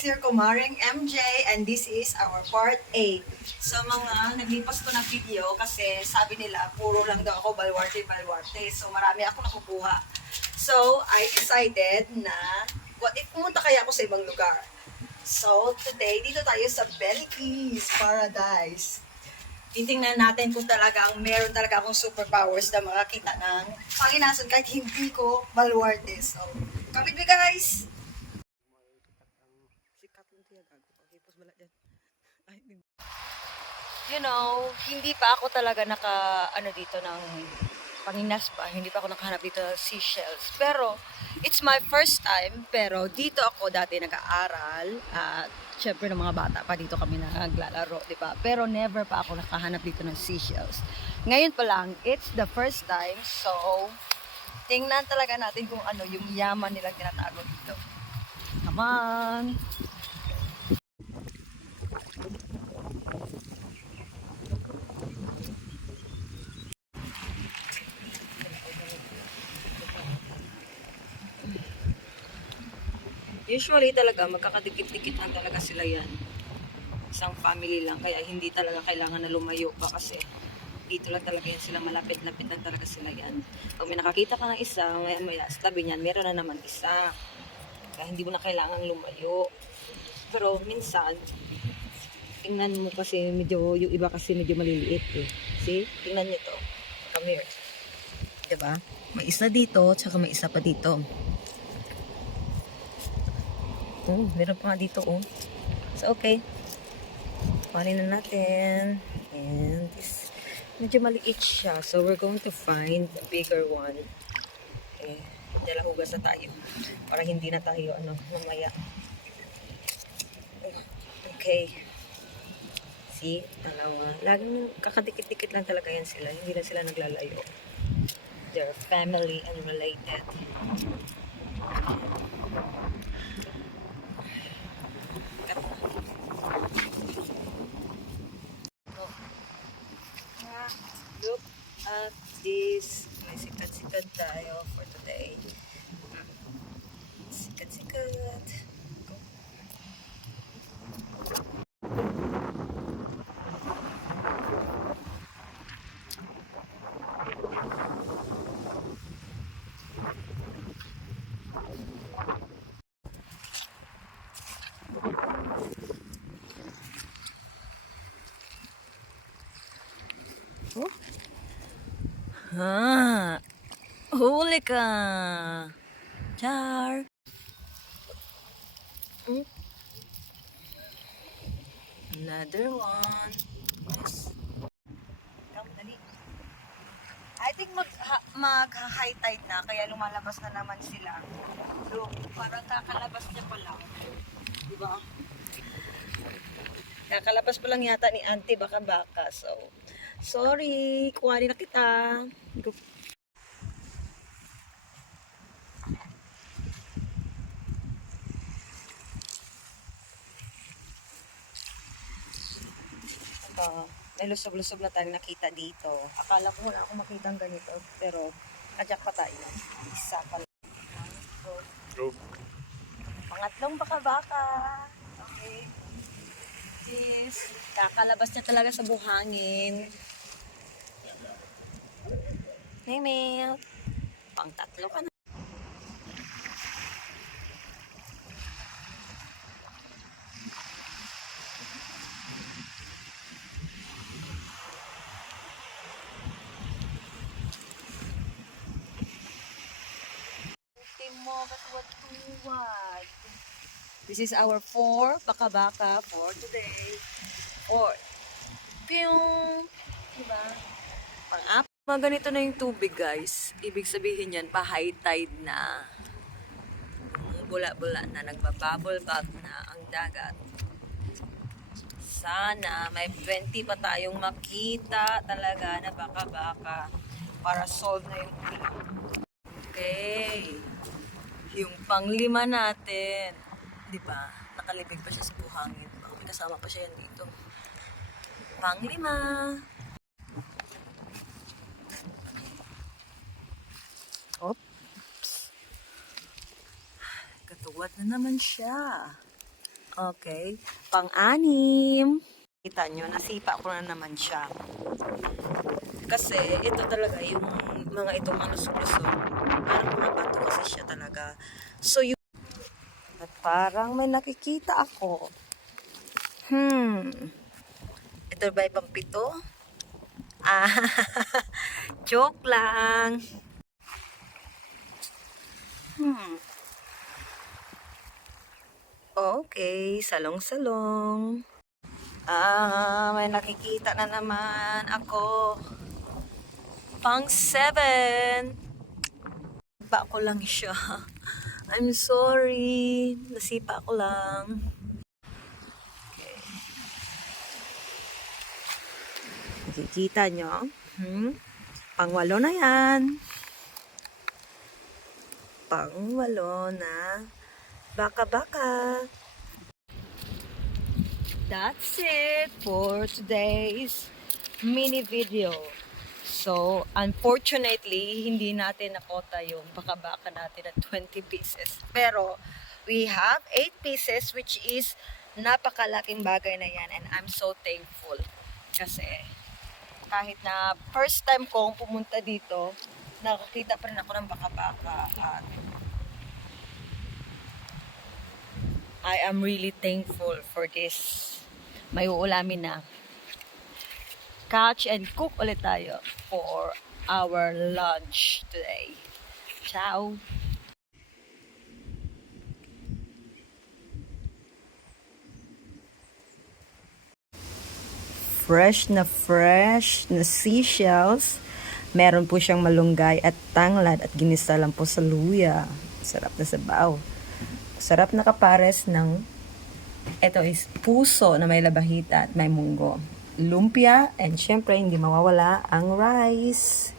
is your kumaring MJ and this is our part 8. Sa mga naglipas ko na video kasi sabi nila puro lang daw ako balwarte. So marami ako nakukuha. So I decided na what if pumunta kaya ako sa ibang lugar. So today dito tayo sa Belliquis Paradise. Titingnan natin kung talagang meron talaga akong superpowers na makakita ng panginason kahit hindi ko balwarte. So come with me guys! You know, hindi pa ako talaga dito ng panginas pa. Hindi pa ako nakahanap dito ng seashells. Pero, it's my first time. Pero, dito ako dati nag-aaral. At, syempre, ng mga bata pa dito kami naglalaro, di ba? Pero, never pa ako nakahanap dito ng seashells. Ngayon pa lang, it's the first time. So, tingnan talaga natin kung ano yung yaman nilang tinatago dito. Come on! Usually talaga, magkakadikit-dikit lang talaga sila yan. Isang family lang, kaya hindi talaga kailangan na lumayo pa kasi dito lang talaga yan sila, malapit-lapit lang talaga sila yan. Pag may nakakita ka ng isa, maya sa tabi niyan, meron na naman isa. Kaya hindi mo na kailangan lumayo. Pero minsan, tingnan mo kasi medyo, yung iba kasi medyo maliliit eh. See? Tingnan nyo to. Come here. Diba? May isa dito, tsaka may isa pa dito. Oh, meron pa nga dito, oh. So, okay. Kuhanin na natin. And this, medyo maliit siya. So, we're going to find a bigger one. Okay. Dala hugas na tayo. Para hindi na tayo, mamaya. Okay. See? Dalawa. Laging kakadikit-dikit lang talaga yan sila. Hindi na sila naglalayo. They're family and related. Look at this. May sikat-sikat tayo for today. Sikat-sikat. Oh. Ha. Huli ka. Char. Another one. Yes. Come, dali. I think mag-high tide na, kaya lumalabas na naman sila. So, parang kakalabas niya pa lang. Diba? Kakalabas pa lang yata ni auntie, baka-baka. So, sorry, kuhanin na kita. May lusob-lusob na tayong nakita dito. Akala ko wala akong makita ang ganito, pero kadyak pa tayo. Isa pa lang. So, pangatlong baka-baka. Okay. This, kakalabas niya talaga sa buhangin. Hey, Mel. Pang tatlo ka na. This is our 4 baka-baka for today. 4. Piyong! Diba? Pang-apat. Mga ganito na yung tubig, guys. Ibig sabihin yan, pa-high tide na. Bula-bula na. Nagbabubble bath na ang dagat. Sana may 20 pa tayong makita talaga na baka-baka para solve na yung ulam. Okay. Yung pang-5 natin. Diba? Nakalibig pa siya sa buhangin. May kasama pa siya yan dito. Pang-5. Oops. Katuwad na naman siya. Okay. Pang-anim. Kita nyo, nasipa ko na naman siya. Kasi ito talaga yung mga itong malusog-lusog. Parang mga bato kasi siya talaga. So yung at parang may nakikita ako. Ito ba yung pampito? Ah, joke lang. Okay, salong-salong. May nakikita na naman ako. Pang 7. Nasipa ko lang siya. I'm sorry. Nasipa ko lang. Okay. Nakikita nyo? Pang-8 na yan. Pang-8 na. Baka-baka. That's it for today's mini video. So, unfortunately, hindi natin nakota yung baka-baka natin at 20 pieces. Pero, we have 8 pieces which is napakalaking bagay na yan and I'm so thankful. Kasi, kahit na first time kong pumunta dito, nakakita pa rin ako ng baka-baka at I am really thankful for this. May uulamin na. Catch and cook ulit tayo for our lunch today. Ciao! Fresh na seashells. Meron po siyang malunggay at tanglad at ginisa lang po sa luya. Sarap na sabaw. Sarap na kapares ng ito is puso na may labahita at may munggo. Lumpia and syempre hindi mawawala ang rice.